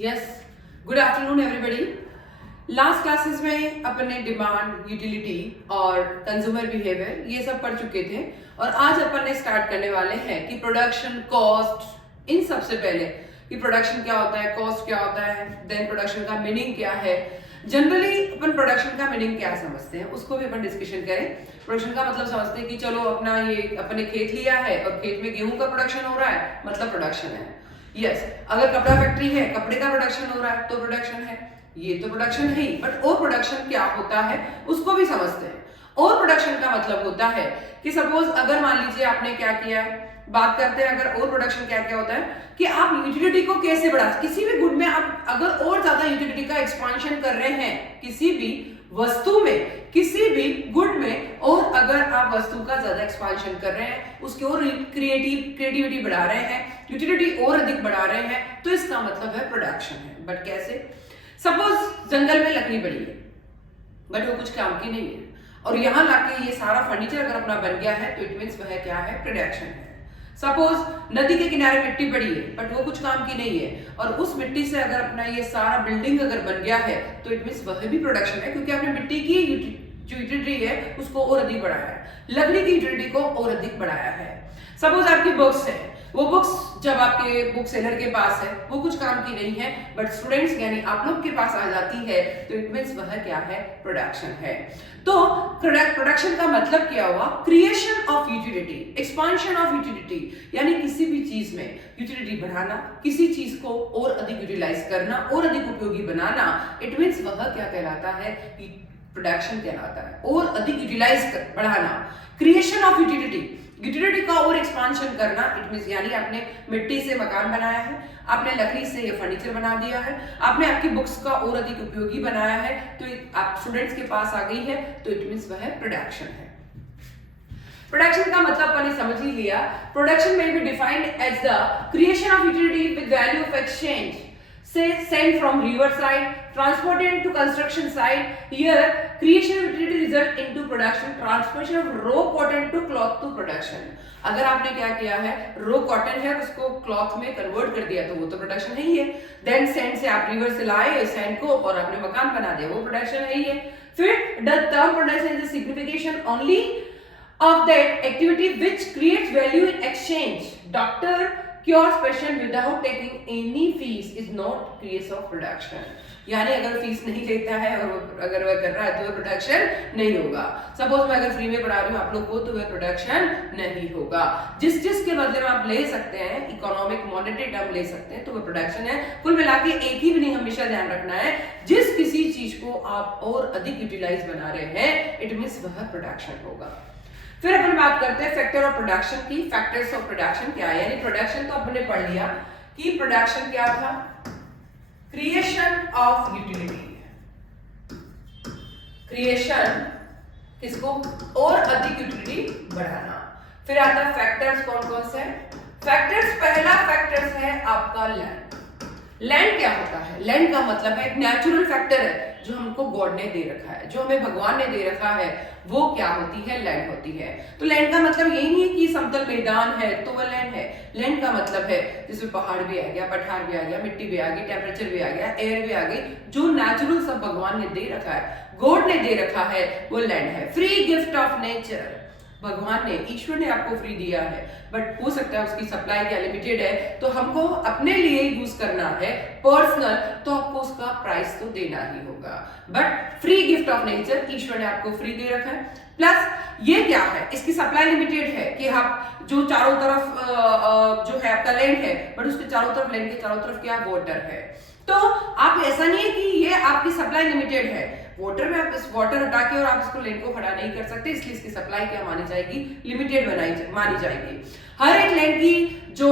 Yes, good afternoon everybody. Last classes में अपन ने demand, utility और कंज्यूमर बिहेवियर ये सब पढ़ चुके थे और आज अपन ने स्टार्ट करने वाले हैं कि प्रोडक्शन, कॉस्ट, इन सबसे पहले कि प्रोडक्शन क्या होता है, कॉस्ट क्या होता है, देन प्रोडक्शन का मीनिंग क्या है। जनरली अपन प्रोडक्शन का मीनिंग क्या समझते हैं उसको भी अपन डिस्कशन करें। प्रोडक्शन का मतलब समझते हैं कि चलो अपना ये अपने खेत लिया है और खेत में गेहूं का प्रोडक्शन हो रहा है, मतलब प्रोडक्शन है। यस, अगर कपड़ा फैक्ट्री है, कपड़े का प्रोडक्शन हो रहा है तो प्रोडक्शन है, ये तो प्रोडक्शन है ही। बट और प्रोडक्शन क्या होता है उसको भी समझते हैं। और प्रोडक्शन का मतलब होता है कि सपोज अगर मान लीजिए आपने क्या किया है, बात करते हैं अगर और प्रोडक्शन क्या क्या होता है कि आप यूटिलिटी को कैसे बढ़ा, किसी भी गुड में आप अगर और ज्यादा यूटिलिटी का एक्सपांशन कर रहे हैं, किसी भी वस्तु में, किसी भी गुड में, और अगर आप वस्तु का ज्यादा एक्सपांशन कर रहे हैं, उसकी और क्रिएटिविटी बढ़ा रहे हैं, यूटिलिटी और अधिक बढ़ा रहे हैं, तो इसका मतलब है प्रोडक्शन है। बट कैसे? सपोज जंगल में लकड़ी पड़ी है बट वो कुछ काम की नहीं है और यहां लाके ये सारा फर्नीचर अगर अपना बन गया है तो इट मीन्स वह क्या है? प्रोडक्शन है। सपोज नदी के किनारे मिट्टी पड़ी है बट वो कुछ काम की नहीं है और उस मिट्टी से अगर अपना ये सारा बिल्डिंग अगर बन गया है तो इट मीन्स वह भी प्रोडक्शन है, क्योंकि आपने मिट्टी की जो यूटिलिटी है उसको और अधिक बढ़ाया है, लकड़ी की यूटिलिटी को और अधिक बढ़ाया है। सपोज आपकी बुक्स है, वो बुक्स जब आपके बुक सेलर के पास है वो कुछ काम की नहीं है बट स्टूडेंट्स यानी आप लोग के पास आ जाती है तो इट मीन्स वह क्या है? प्रोडक्शन है। तो प्रोडक्शन का मतलब क्या हुआ? Creation of utility, expansion of utility, यानी किसी भी चीज में यूटिलिटी बढ़ाना, किसी चीज को और अधिक यूटिलाइज करना, और अधिक उपयोगी बनाना, इट मीन्स वह क्या कहलाता है? प्रोडक्शन कहलाता है। और अधिक यूटिलाइज बढ़ाना, क्रिएशन ऑफ यूटिलिटी, यूटिलिटी का और एक्सपांशन करना, इट मींस यानी आपने मिट्टी से मकान बनाया है, आपने लकड़ी से ये फर्नीचर बना दिया है, आपने आपकी बुक्स का और अधिक उपयोगी बनाया है, तो आप स्टूडेंट्स के पास आ गई है तो इट मींस वह प्रोडक्शन है। प्रोडक्शन का मतलब अपन समझ ही लिया। प्रोडक्शन में be defined as the creation of utility with value of exchange, say sent from river side, transported into construction site. Here creation of utility result into production, transformation of raw cotton to cloth to production. अगर आपने क्या किया है, रो cotton है उसको cloth में convert कर दिया तो वो तो प्रोडक्शन है ही है। देन सैंड से आप रिवर से लाए सैंड को और आपने मकान बना दिया, वो प्रोडक्शन है ही है। फिर the term production is the signification only of that activity which creates value in exchange. Doctor cures patient without taking any fees is not case of production. यानी अगर फीस नहीं लेता है और अगर वह कर रहा है तो वह प्रोडक्शन नहीं होगा। सपोज मैं अगर फ्री में पढ़ा रही हूँ आप लोग को तो वह प्रोडक्शन नहीं होगा। जिस के बदले में आप ले सकते हैं, इकोनॉमिक मॉनेटरी टर्म ले सकते हैं तो वह प्रोडक्शन है। कुल मिला के एक ही नहीं हमेशा ध्यान रखना है, जिस किसी चीज को आप और अधिक यूटिलाइज बना रहे हैं इट मीन्स वह प्रोडक्शन होगा। फिर अपन बात करते हैं फैक्टर ऑफ प्रोडक्शन की। फैक्टर्स ऑफ प्रोडक्शन क्या है? यानी प्रोडक्शन तो अपने पढ़ लिया कि प्रोडक्शन क्या था? क्रिएशन ऑफ यूटिलिटी, क्रिएशन किसको? और अधिक यूटिलिटी बढ़ाना। फिर आता है फैक्टर्स, कौन कौन से? फैक्टर्स, पहला फैक्टर्स है आपका लैंड। लैंड क्या होता है? लैंड का मतलब है एक नेचुरल फैक्टर है जो हमको गॉड ने दे रखा है, जो हमें भगवान ने दे रखा है, वो क्या होती है? लैंड होती है। तो लैंड का मतलब यही नहीं है कि समतल मैदान है तो वह लैंड है। लैंड का मतलब है जिसमें पहाड़ भी आ गया, पठार भी आ गया, मिट्टी भी आ गई, टेम्परेचर भी आ गया, एयर भी आ गई, जो नेचुरल सब भगवान ने दे रखा है, गॉड ने दे रखा है, वो लैंड है। फ्री गिफ्ट ऑफ नेचर, भगवान ने, ईश्वर ने आपको फ्री दिया है बट हो सकता है उसकी सप्लाई क्या लिमिटेड है तो हमको अपने लिए यूज करना है पर्सनल, तो आपको उसका प्राइस तो देना ही होगा। But free gift of nature, ईश्वर ने आपको फ्री दे रखा है। प्लस ये क्या है? इसकी सप्लाई लिमिटेड है कि आप जो चारों तरफ जो है आपका लैंड है बट उसके चारों तरफ, लैंड के चारों तरफ क्या? वाटर है। तो आप ऐसा नहीं है कि ये आपकी सप्लाई लिमिटेड है, वाटर में आप इस वाटर हटा के और आप इसको लैंड को खड़ा नहीं कर सकते, इसलिए इसकी सप्लाई क्या मानी जाएगी? लिमिटेड मानी जाएगी। हर एक लैंड की जो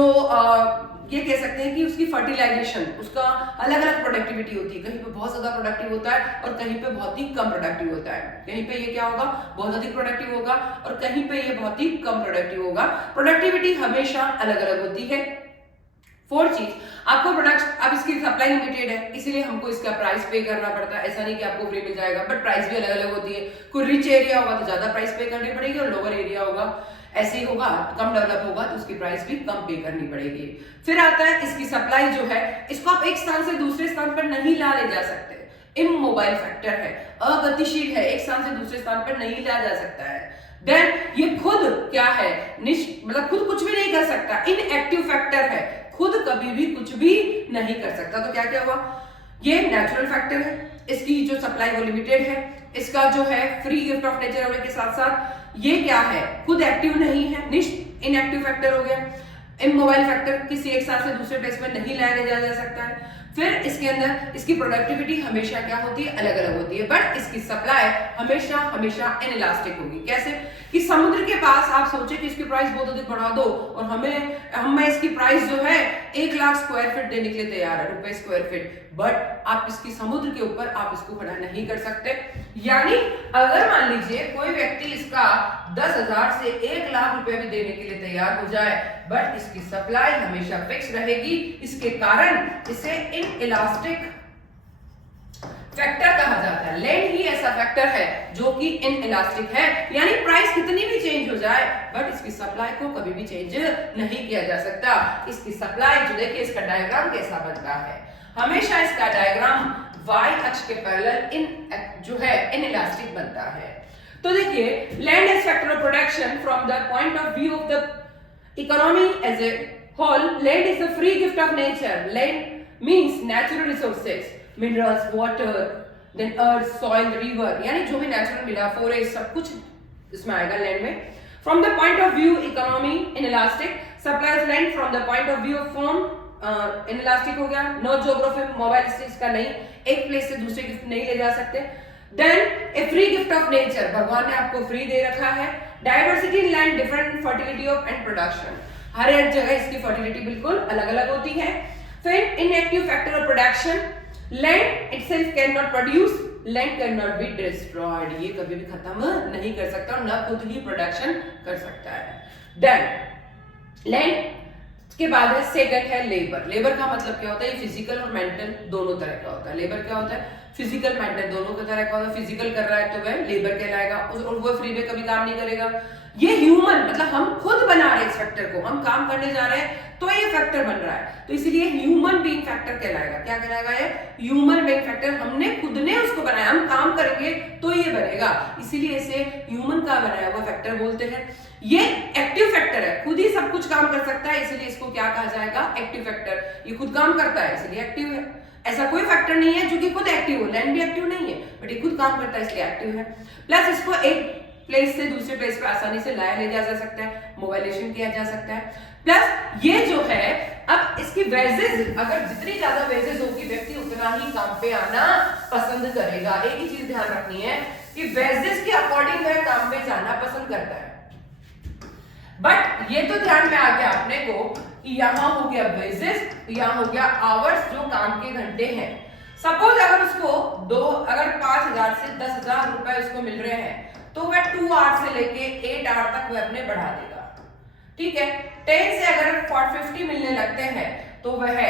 ये कह सकते हैं कि उसकी फर्टिलाइजेशन, उसका अलग अलग प्रोडक्टिविटी होती है। कहीं पे बहुत ज्यादा प्रोडक्टिव होता है और कहीं पे बहुत ही कम प्रोडक्टिव होता है। कहीं पे ये क्या होगा? बहुत अधिक प्रोडक्टिव होगा और कहीं पे ये बहुत ही कम प्रोडक्टिव होगा। प्रोडक्टिविटी हमेशा अलग अलग होती है। फोर्थ चीज आपको प्रोडक्ट, अब अब इसकी सप्लाई लिमिटेड है, इसीलिए हमको इसका प्राइस पे करना पड़ता है। ऐसा नहीं कि आपको फ्री मिल जाएगा, बट प्राइस भी अलग अलग होती है। कोई रिच एरिया होगा तो ज्यादा प्राइस पे करनी पड़ेगी, और लोअर एरिया होगा ऐसे ही होगा, कम डेवलप होगा तो उसकी प्राइस भी कम पे करनी पड़ेगी। फिर आता है इसकी सप्लाई जो है, इसको आप एक स्थान से दूसरे स्थान पर नहीं ला ले जा सकते, इमोबाइल फैक्टर है, अगतिशील है, एक स्थान से दूसरे स्थान पर नहीं लाया जा सकता है। देन ये खुद क्या है, मतलब खुद कुछ भी नहीं कर सकता, इनएक्टिव फैक्टर है, खुद कभी भी कुछ भी नहीं कर सकता। तो क्या क्या हुआ, ये नेचुरल फैक्टर है, इसकी जो सप्लाई वो लिमिटेड है, इसका जो है फ्री गिफ्ट ऑफ नेचर होने के साथ साथ ये क्या है, खुद एक्टिव नहीं है, इनएक्टिव फैक्टर हो गया। इमोबाइल फैक्टर, किसी एक स्थान से दूसरे प्लेस में नहीं लाया जा सकता है। फिर इसके अंदर इसकी प्रोडक्टिविटी हमेशा क्या होती है, अलग अलग होती है, बट इसकी सप्लाई हमेशा हमेशा इनइलास्टिक होगी। कैसे कि समुद्र के पास आप सोचे कि इसकी प्राइस बहुत अधिक बढ़ा दो और हमें इसकी प्राइस जो है 1 लाख स्क्वायर फीट देने के लिए तैयार है, रुपए स्क्वायर फीट, बट आप इसकी समुद्र के ऊपर आप इसको खड़ा नहीं कर सकते। यानी अगर मान लीजिए कोई व्यक्ति इसका 10,000 से 1 लाख रुपए भी देने के लिए तैयार हो जाए, बट इसकी सप्लाई हमेशा फिक्स रहेगी। इसके कारण इसे इनइलास्टिक फैक्टर कहा जाता है। लैंड ही ऐसा फैक्टर है जो कि इनइलास्टिक है, यानी प्राइस कितनी भी चेंज हो जाए बट इसकी सप्लाई को कभी भी चेंज नहीं किया जा सकता। इसकी सप्लाई जो देखिए इसका डायग्राम कैसा बनता है, हमेशा इसका डायग्राम y अक्ष के पैरेलल जो है इनइलास्टिक बनता है। तो देखिए land is factor of production from the point of view of the economy as a whole. Land is the free gift of nature. Land means natural resources, minerals, water, then earth, soil, river, यानी जो भी natural मिला, forest, सब कुछ इसमें आएगा land में। From the point of view economy inelastic, supply of land from the point of view of form inelastic हो गया। नो ज्योग्राफी, मोबाइल स्टेज का नहीं, एक प्लेस से दूसरे गिफ्ट नहीं ले जा सकते। Then a free gift of nature, भगवान ने आपको फ्री दे रखा है। Diversity in land, different fertility of and production, हर एक जगह इसकी फर्टिलिटी बिल्कुल अलग अलग होती है। फिर inactive factor of production, land itself can not produce, land can not be destroyed, ये कभी भी खत्म नहीं कर सकता और ना खुद ही प्रोडक्शन कर सकता है। देन लैंड के बाद है सेकंड है लेबर। लेबर का मतलब क्या होता है, ये फिजिकल और मेंटल दोनों तरह का होता है। लेबर क्या होता है, फिजिकल मेंटल दोनों का तरह का होता है। फिजिकल कर रहा है तो वह लेबर कहलाएगा और वो फ्री में कभी काम नहीं करेगा। ये ह्यूमन, मतलब हम खुद बना रहे हैं इस फैक्टर को, हम काम करने जा रहे हैं तो ये फैक्टर बन रहा है, तो इसीलिए ह्यूमन बीइंग फैक्टर कहलाएगा। क्या कहलाएगा ये, ह्यूमन बीइंग फैक्टर, हमने खुद ने उसको बनाया, हम काम करेंगे तो ये बनेगा, इसीलिए इसे ह्यूमन का बनाया हुआ फैक्टर बोलते हैं। ये एक्टिव फैक्टर है, खुद ही सब कुछ काम कर सकता है, इसलिए इसको क्या कहा जाएगा, एक्टिव फैक्टर। ये खुद काम करता है इसलिए एक्टिव है। ऐसा कोई फैक्टर नहीं है जो कि खुद एक्टिव हो, लैंड भी एक्टिव नहीं है बट ये खुद काम करता है इसलिए एक्टिव है। प्लस इसको एक प्लेस से दूसरे प्लेस पे आसानी से लाया ले जा सकता है, मोबाइलेशन किया जा सकता है। प्लस ये जो है, अब इसकी वेजेस, अगर जितनी ज्यादा वेजेस होगी व्यक्ति उतना ही काम पे आना पसंद करेगा। एक ही चीज ध्यान रखनी है कि वेजेस के अकॉर्डिंग वह काम पे जाना पसंद करता है। बट ये तो ध्यान में आ गया अपने को कि यहाँ हो गया वेजेस, यहाँ हो गया आवर्स, जो काम के घंटे हैं। सपोज अगर उसको अगर 5,000 से 10,000 रुपए उसको मिल रहे हैं तो वह 2 आवर से लेके 8 आवर तक वह अपने बढ़ा देगा, ठीक है। 10 से अगर 50 मिलने लगते हैं तो वह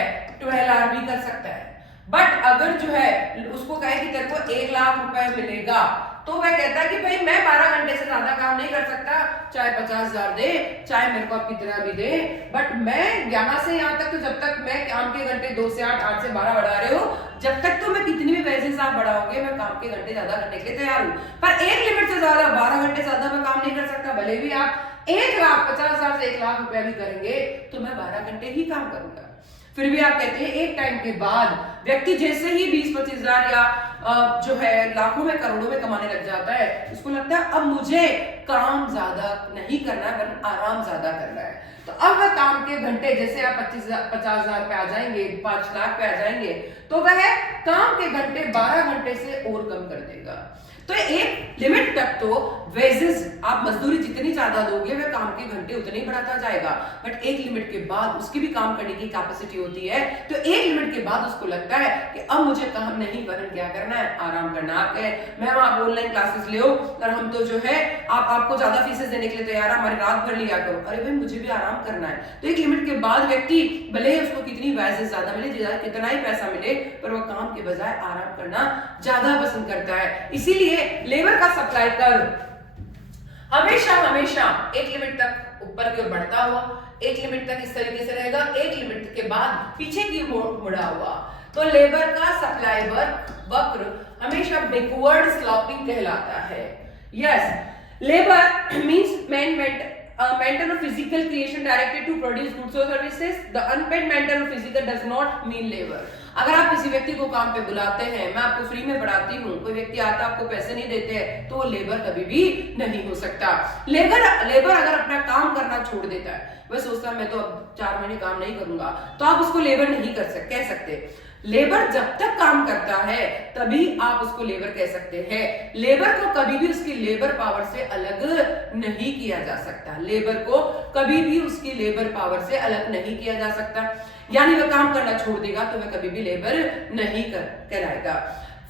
12 आवर भी कर सकता है। बट अगर जो है उसको कहे कि तेरे को 1 लाख रुपए मिलेगा तो वह कहता है कि भाई मैं 12 घंटे से ज्यादा काम नहीं कर सकता, चाहे 50,000 दे, चाहे मेरे को आप कितना भी दे, बट मैं यहाँ से यहाँ तक, तो जब तक मैं काम के घंटे 2 से 8, 8 से 12 बढ़ा रहे हो, जब तक तो मैं कितनी भी वेजेस आप बढ़ाओगे मैं काम के घंटे ज्यादा करने के लिए तैयार हूँ। पर एक लिमिट से ज्यादा 12 घंटे ज्यादा मैं काम नहीं कर सकता, भले भी आप 1,50,000 से 1 लाख रुपए भी करेंगे तो मैं 12 घंटे ही काम करूंगा। फिर भी आप कहते हैं एक टाइम के बाद व्यक्ति जैसे ही 20-25 हजार या जो है लाखों में करोड़ों में कमाने लग जाता है, उसको लगता है अब मुझे काम ज्यादा नहीं करना है वरन आराम ज्यादा करना है। तो अब वह काम के घंटे, जैसे आप 50,000 पे आ जाएंगे, 5 लाख पे आ जाएंगे, तो वह काम के घंटे 12 घंटे से और कम कर देगा। तो एक लिमिट तक तो वेजेस आप मजदूरी जितनी ज्यादा दोगे वह काम के घंटे उतने ही बढ़ाता जाएगा, बट एक लिमिट के बाद उसकी भी काम करने की कैपेसिटी होती है, तो एक लिमिट के बाद उसको लगता है कि अब मुझे काम नहीं वरन क्या करना है, आराम करना। आप कहे मैम आप ऑनलाइन क्लासेस ले और हम तो जो है आपको ज्यादा फीसेस देने के लिए तैयार है, हमारी रात भर लिया करो। अरे भाई मुझे भी आराम करना है। तो एक लिमिट के बाद व्यक्ति भले ही उसको कितनी वैसे ज्यादा मिले, कितना ही पैसा मिले, पर वो काम के बजाय आराम करना ज्यादा पसंद करता है। इसीलिए लेबर का सप्लाई कर्व हमेशा हमेशा एक लिमिट तक ऊपर की ओर बढ़ता हुआ, एक लिमिट तक इस तरीके से रहेगा, एक लिमिट के बाद पीछे की ओर मुड़ा हुआ। तो लेबर का सप्लाई वक्र हमेशा बैकवर्ड स्लोपिंग कहलाता है। Yes, labour means mental or physical creation directed to produce goods or services. The unpaid mental or physical does not mean labor. अगर आप किसी व्यक्ति को काम पे बुलाते हैं, मैं आपको फ्री में पढ़ाती हूँ, कोई व्यक्ति आता आपको पैसे नहीं देते हैं, तो वो लेबर कभी भी नहीं हो सकता। लेबर अगर अपना काम करना छोड़ देता है, वह सोचता है मैं तो अब 4 महीने काम नहीं करूंगा, तो आप उसको लेबर नहीं कह सकते। लेबर जब तक काम करता है तभी आप उसको लेबर कह सकते हैं। लेबर को कभी भी उसकी लेबर पावर से अलग नहीं किया जा सकता। लेबर को कभी भी उसकी लेबर पावर से अलग नहीं किया जा सकता। यानी वह काम करना छोड़ देगा तो वह कभी भी लेबर नहीं कहलाएगा।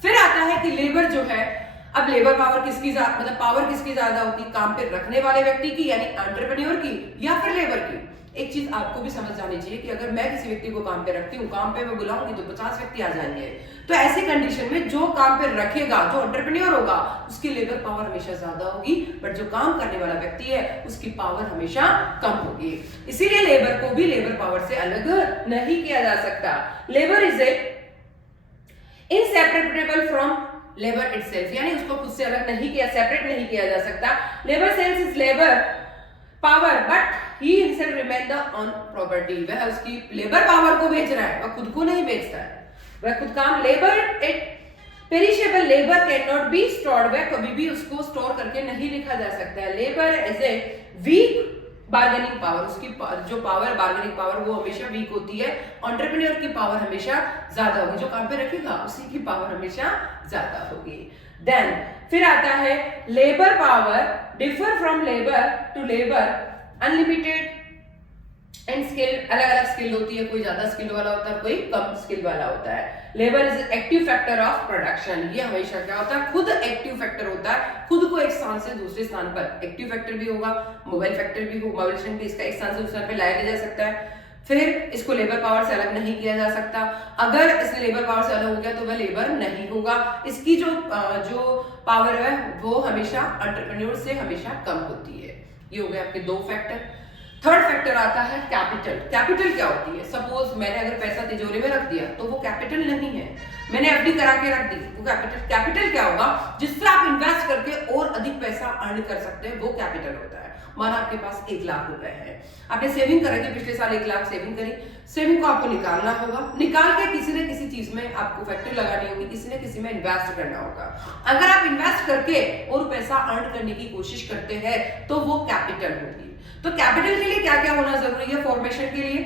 फिर आता है कि लेबर जो है, अब लेबर पावर किसकी मतलब पावर किसकी ज्यादा होती है, काम पे रखने वाले व्यक्ति की यानी एंटरप्रेन्योर की, या फिर लेबर की। एक चीज आपको भी समझ जानी चाहिए कि अगर मैं किसी व्यक्ति को काम पे रखती हूँ, काम पे मैं बुलाऊंगी तो 50 व्यक्ति आ जाएंगे। तो ऐसी कंडीशन में जो काम पे रखेगा, जो एंटरप्रेन्योर होगा, उसकी लेबर पावर हमेशा ज्यादा होगी, बट जो काम करने वाला व्यक्ति है उसकी पावर हमेशा कम होगी। इसीलिए लेबर को भी लेबर पावर से अलग नहीं किया जा सकता। Labour is inseparable from labour itself, यानी उसको खुद से अलग नहीं किया, सेपरेट नहीं किया जा सकता। Labour sells is labour power but he himself remain the own property। वह उसकी लेबर पावर को बेच रहा है, वह खुद को नहीं बेचता है, वह खुद काम labour it perishable labour can not be stored, वह कभी भी उसको स्टोर करके नहीं लिखा जा सकता है। Labour as a weak bargaining power, उसकी जो पावर बार्गेनिंग पावर वो हमेशा वीक होती है। एंटरप्रेन्योर की पावर हमेशा ज्यादा होगी, जो काम पे रखेगा उसी की पावर हमेशा ज्यादा होगी। देन फिर आता है labour power differ from labour to labour unlimited and skill. अलग अलग स्किल होती है, कोई ज्यादा स्किल वाला होता है, कोई कम स्किल वाला होता है। Labour is active factor of production, ये हमेशा क्या होता है, खुद एक्टिव फैक्टर होता है, खुद को एक स्थान से दूसरे स्थान पर एक्टिव फैक्टर भी होगा, मोबाइल फैक्टर भी होगा, मोबाइल भी इसका एक स्थान से दूसरे स्थान पर लाया जा सकता है। फिर इसको लेबर पावर से अलग नहीं किया जा सकता। अगर इसने लेबर पावर से अलग हो गया तो वह लेबर नहीं होगा। इसकी जो पावर है वो हमेशा एंटरप्रेन्योर से हमेशा कम होती है। ये हो गए आपके 2 फैक्टर। थर्ड फैक्टर आता है कैपिटल। कैपिटल क्या होती है, सपोज मैंने अगर पैसा तिजोरी में रख दिया तो वो कैपिटल नहीं है, मैंने एफडी करा के रख दी, वो कैपिटल। कैपिटल क्या होगा, जिससे आप इन्वेस्ट करके और अधिक पैसा अर्न कर सकते हैं, वो कैपिटल होता है। माना आपके पास 1 लाख रुपए है, आपने सेविंग करेंगे, पिछले साल 1 लाख सेविंग करी, सेविंग को आपको निकालना होगा, निकाल के किसी न किसी चीज में आपको फैक्ट्री लगानी होगी, किसी न किसी में इन्वेस्ट करना होगा। अगर आप इन्वेस्ट करके और पैसा अर्न करने की कोशिश करते हैं तो वो कैपिटल होगी। तो कैपिटल के लिए क्या क्या होना जरूरी है, फॉर्मेशन के लिए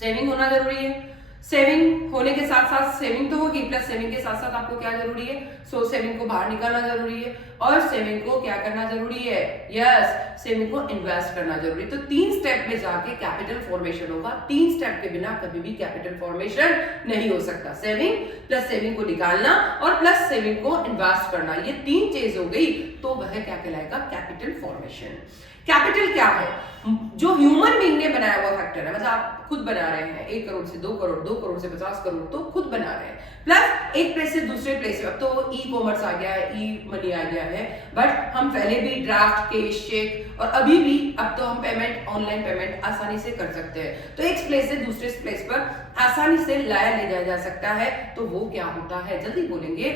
सेविंग होना जरूरी है। सेविंग होने के साथ साथ सेविंग तो होगी, प्लस सेविंग के साथ साथ आपको क्या जरूरी है, सेविंग को बाहर निकालना जरूरी है, और सेविंग को क्या करना जरूरी है, यस सेविंग को इन्वेस्ट करना जरूरी है। तो 3 स्टेप में जाके कैपिटल फॉर्मेशन होगा। 3 स्टेप के बिना कभी भी कैपिटल फॉर्मेशन नहीं हो सकता। सेविंग प्लस सेविंग को निकालना और प्लस सेविंग को इन्वेस्ट करना, ये 3 चीज हो गई तो वह क्या कहलाएगा, कैपिटल फॉर्मेशन। कैपिटल क्या है, जो ह्यूमन बीइंग ने बनाया हुआ फैक्टर है, मतलब आप खुद बना रहे हैं 1 करोड़ से 2 करोड़, 2 करोड़ से 50 करोड़, तो खुद बना रहे हैं, प्लस एक प्लेस से दूसरे प्लेस पे। अब तो ई कॉमर्स आ गया है, ई मनी आ गया है, बट हम पहले भी ड्राफ्ट, कैश, चेक और अभी भी अब तो हम पेमेंट, ऑनलाइन पेमेंट आसानी से कर सकते हैं। तो एक प्लेस से दूसरे प्लेस पर आसानी से लाया ले जाया जा सकता है, तो वो क्या होता है, जल्दी बोलेंगे,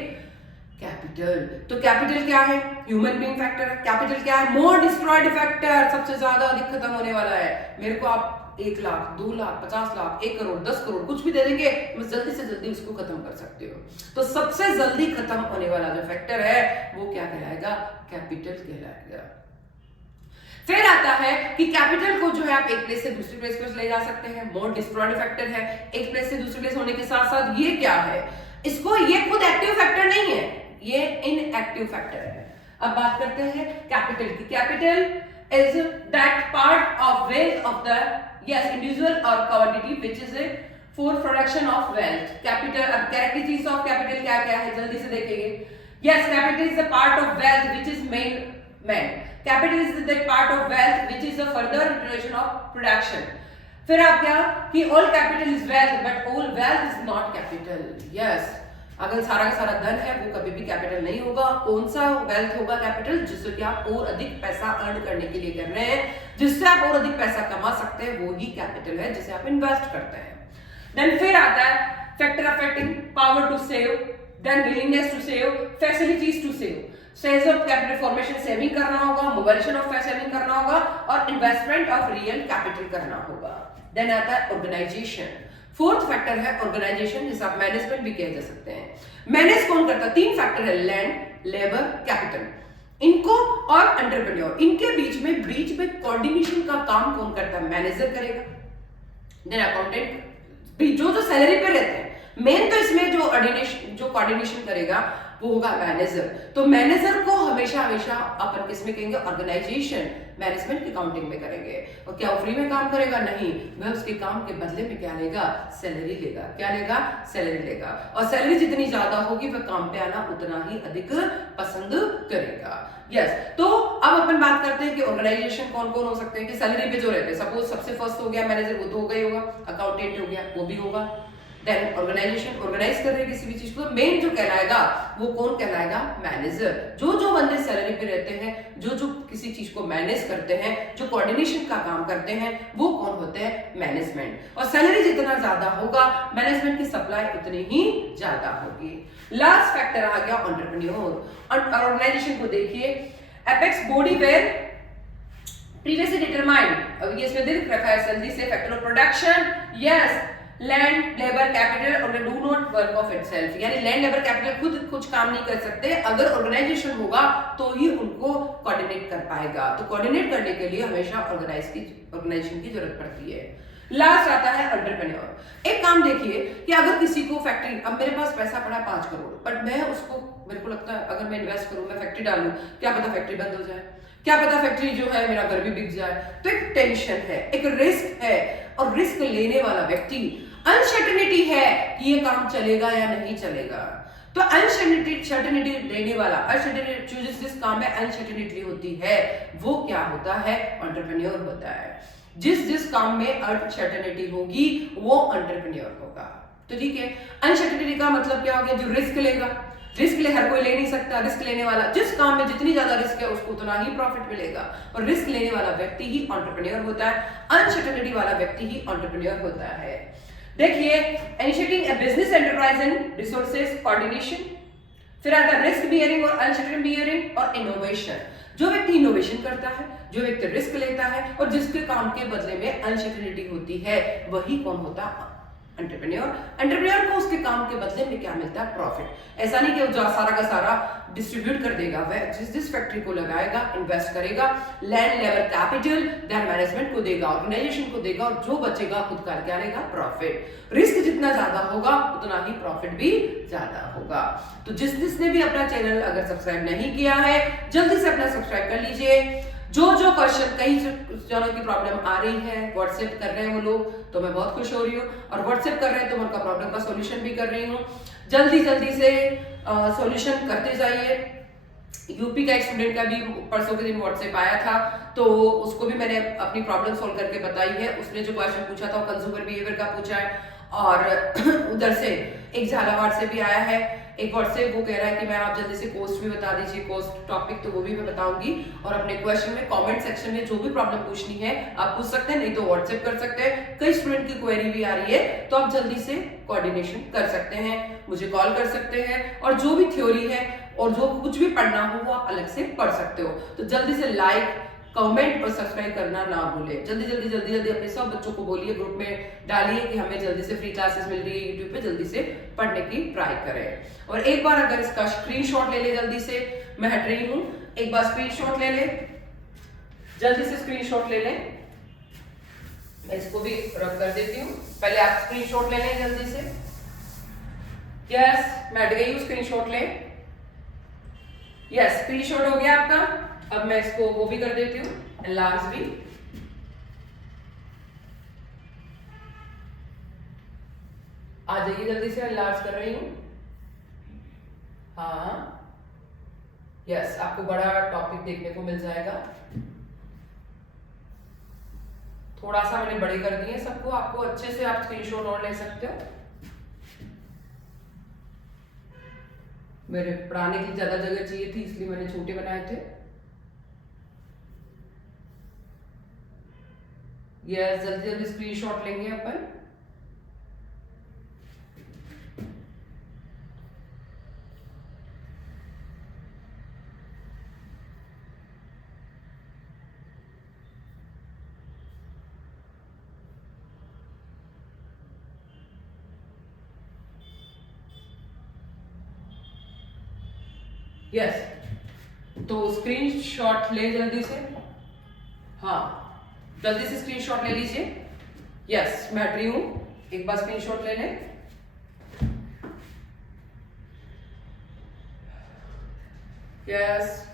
कैपिटल। तो कैपिटल क्या है, ह्यूमन बीइंग फैक्टर है। कैपिटल क्या है, मोर डिस्ट्रॉयड फैक्टर, सबसे ज्यादा अधिक खत्म होने वाला है। मेरे को आप 1 लाख, 2 लाख, 50 लाख, 1 करोड़, 10 करोड़ कुछ भी दे देंगे, मैं जल्दी से जल्दी उसको खत्म कर सकते हो। तो सबसे जल्दी खत्म होने वाला जो फैक्टर है वो क्या कहलाएगा, कैपिटल कहलाएगा। फिर आता है कि कैपिटल को जो है आप एक प्लेस से दूसरी प्लेस पर ले जा सकते हैं, मोर डिस्ट्रॉयड फैक्टर है। एक प्लेस से दूसरी प्लेस होने के साथ साथ ये क्या है, इसको, ये खुद एक्टिव फैक्टर नहीं है, ये इनएक्टिव फैक्टर है। अब बात करते हैं कैपिटल की। Capital is that part of wealth of the individual और commodity which is forth production of wealth. Capital, अब कैरेक्टरिस्टिक्स ऑफ कैपिटल क्या क्या है जल्दी से देखेंगे। Yes, capital is the part of wealth which is main capital is the part of wealth which is the further duration of production. फिर आप क्या कि all capital is wealth but all wealth is not capital. Yes, अगर सारा का सारा धन है वो कभी भी कैपिटल नहीं होगा। कौन सा वेल्थ होगा कैपिटल? जिससे कि आप और अधिक पैसा अर्न करने के लिए कर रहे हैं, जिससे आप और अधिक पैसा कमा सकते हैं, वो ही कैपिटल है जिसे आप इन्वेस्ट करते हैं। देन फिर आता है factor affecting power to save, then willingness to save, facilities to save. सेज ऑफ कैपिटल फॉर्मेशन सेविंग करना होगा, मोबिलाइजेशन ऑफ सेविंग करना होगा और इन्वेस्टमेंट ऑफ रियल कैपिटल करना होगा। देन आता है ऑर्गेनाइजेशन। फोर्थ फैक्टर है ऑर्गेनाइजेशन, जिसे आप मैनेजमेंट भी कह सकते हैं। मैनेज कौन करता है? तीन फैक्टर है, लैंड, लेबर, कैपिटल, इनको और एंटरप्रेन्योर, इनके बीच में कोऑर्डिनेशन का काम कौन करता है? मैनेजर करेगा। देन अकाउंटेंट, जो सैलरी पे रहते हैं, मेन तो इसमें जो कोऑर्डिनेशन करेगा वो होगा मैनेजर। तो मैनेजर को हमेशा अपन किसमें कहेंगे? ऑर्गेनाइजेशन मैनेजमेंट की काउंटिंग में करेंगे। और क्या वो फ्री में काम करेगा? नहीं, वह उसके काम के बदले में क्या लेगा? सैलरी लेगा। क्या लेगा? सैलरी लेगा। और सैलरी जितनी ज्यादा होगी वह काम पे आना उतना ही अधिक पसंद करेगा। यस, तो अब अपन बात करते हैं कि ऑर्गेनाइजेशन कौन कौन हो सकते हैं कि सैलरी पे जो रहते हैं। सपोज सबसे फर्स्ट हो गया मैनेजर, वो तो हो गई होगा। अकाउंटेंट हो गया, वो भी होगा। देन ऑर्गेनाइजेशन ऑर्गेनाइज कर रहे हैं किसी भी चीज को, मेन जो कहलाएगा वो कौन कहलाएगा? मैनेजर। जो बंदे सैलरी पे रहते हैं, जो किसी चीज को मैनेज करते हैं, जो कोऑर्डिनेशन का काम करते हैं, वो कौन होते हैं? मैनेजमेंट। और सैलरी जितना ज्यादा होगा मैनेजमेंट की सप्लाई उतनी ही ज्यादा होगी। लास्ट फैक्टर आ गया एंटरप्रेन्योर। ऑर्गेनाइजेशन को देखिए, apex body where previously determined, अब ये इसमें दिख रखा है जल्दी से, factor of production. Yes, land, labour, capital और do not work of itself, यानी लैंड, लेबर, कैपिटल खुद कुछ काम नहीं कर सकते। अगर ऑर्गेनाइजेशन होगा तो ही उनको कोऑर्डिनेट कर पाएगा। तो कोऑर्डिनेट करने के लिए हमेशा ऑर्गेनाइजेशन की जरूरत पड़ती है। लास्ट आता है एंटरप्रेन्योर। एक काम देखिए कि अगर किसी को फैक्ट्री, अब मेरे पास पैसा पड़ा 5 करोड़, बट मैं उसको, मेरे को लगता है अगर मैं इन्वेस्ट करूं, मैं फैक्ट्री डालूं, क्या पता फैक्ट्री बंद हो जाए, क्या पता फैक्ट्री जो है मेरा घर भी बिक जाए। तो एक टेंशन है, एक रिस्क है, और रिस्क लेने वाला व्यक्ति, अनसर्टेनिटी है कि ये काम चलेगा या नहीं चलेगा। तो अनसर्टेनिटी देने वाला, अनसर्टेनिटी जिस काम में अनसर्टेनिटी होती है वो क्या होता है? एंटरप्रेन्योर होता है। जिस काम में अनसर्टेनिटी होगी वो एंटरप्रेन्योर होगा। तो ठीक है, अनसर्टेनिटी का मतलब क्या हो गया? जो रिस्क लेगा। रिस्क हर कोई ले नहीं सकता। रिस्क लेने वाला, जिस काम में जितनी ज्यादा रिस्क है उसको उतना ही प्रॉफिट मिलेगा, और रिस्क लेने वाला व्यक्ति ही एंटरप्रेन्योर होता है। अनसर्टेनिटी वाला व्यक्ति ही एंटरप्रेन्योर होता है। देखिए, initiating A business enterprise and resources coordination, फिर आता है रिस्क बियरिंग और अनसर्टेन बियरिंग और इनोवेशन। जो व्यक्ति इनोवेशन करता है, जो व्यक्ति रिस्क लेता है और जिसके काम के बदले में अनसर्टेनिटी होती है, वही कौन होता है? एंटरप्रेन्योर। एंटरप्रेन्योर को उसके काम के बदले में क्या मिलता है? प्रॉफिट। ऐसा नहीं कि वो सारा का सारा डिस्ट्रीब्यूट कर देगा, वह जिस फैक्ट्री को लगाएगा, इन्वेस्ट करेगा, land, labour, capital, then management को देगा, ऑर्गेनाइजेशन को देगा, और जो बचेगा खुद का क्या लेगा? प्रॉफिट। रिस्क जितना ज्यादा होगा उतना ही प्रॉफिट भी ज्यादा होगा। तो जिसने भी अपना चैनल अगर सब्सक्राइब नहीं किया है, जल्दी से अपना सब्सक्राइब कर लीजिए। जो क्वेश्चन, कई जनों की प्रॉब्लम आ रही है, व्हाट्सएप कर रहे हैं वो लोग, तो मैं बहुत खुश हो रही हूँ, और व्हाट्सएप कर रहे हैं तो मैं उनका प्रॉब्लम का सॉल्यूशन भी कर रही हूँ। जल्दी से सॉल्यूशन करते जाइए। यूपी का एक स्टूडेंट का भी परसों के दिन व्हाट्सएप आया था, तो उसको भी मैंने अपनी प्रॉब्लम सॉल्व करके बताई है। उसने जो क्वेश्चन पूछा था वो कंज्यूमर बिहेवियर का पूछा है, और उधर से एक झालावाड़ से भी आया है एक व्हाट्सएप, वो कह रहा है कि मैम आप जल्दी से कोस्ट भी बता दीजिए, कोस्ट टॉपिक, तो वो भी मैं बताऊंगी। और अपने क्वेश्चन में कमेंट सेक्शन में जो भी प्रॉब्लम पूछनी है आप पूछ सकते हैं, नहीं तो व्हाट्सएप कर सकते हैं। कई स्टूडेंट की क्वेरी भी आ रही है, तो आप जल्दी से कोऑर्डिनेशन कर सकते हैं, मुझे कॉल कर सकते हैं, और जो भी थ्योरी है और जो कुछ भी पढ़ना हो वो आप अलग से पढ़ सकते हो। तो जल्दी से लाइक, कमेंट और सब्सक्राइब करना ना भूलें। जल्दी अपने सब बच्चों को बोलिए, ग्रुप में डालिए कि हमें जल्दी से फ्री क्लासेस मिल रही है यूट्यूब पे, जल्दी से पढ़ने की ट्राई करें। और एक बार अगर इसका स्क्रीनशॉट ले ले, जल्दी से, मैं हट रही हूँ, एक बार स्क्रीनशॉट ले ले, जल्दी से स्क्रीनशॉट ले लें। मैं इसको भी रब कर देती हूँ, पहले आप स्क्रीनशॉट ले लें जल्दी से। यस, मैं हट गई हूँ, स्क्रीनशॉट ले। यस, स्क्रीनशॉट हो गया आपका। अब मैं इसको वो भी कर देती हूँ, एनलार्ज भी। आ जाइए जल्दी से, लार्ज कर रही हूँ। हाँ यस, आपको बड़ा टॉपिक देखने को मिल जाएगा। थोड़ा सा मैंने बड़े कर दिए सबको, आपको अच्छे से आप स्क्रीनशॉट और ले सकते हो। मेरे पढ़ाने की ज्यादा जगह चाहिए थी इसलिए मैंने छोटे बनाए थे। यस, जल्दी जल्दी स्क्रीनशॉट लेंगे अपन। यस, तो स्क्रीनशॉट ले जल्दी से। हाँ, जल्दी से स्क्रीनशॉट ले लीजिए। यस, बैठ रही हूं, एक बार स्क्रीनशॉट ले लें। यस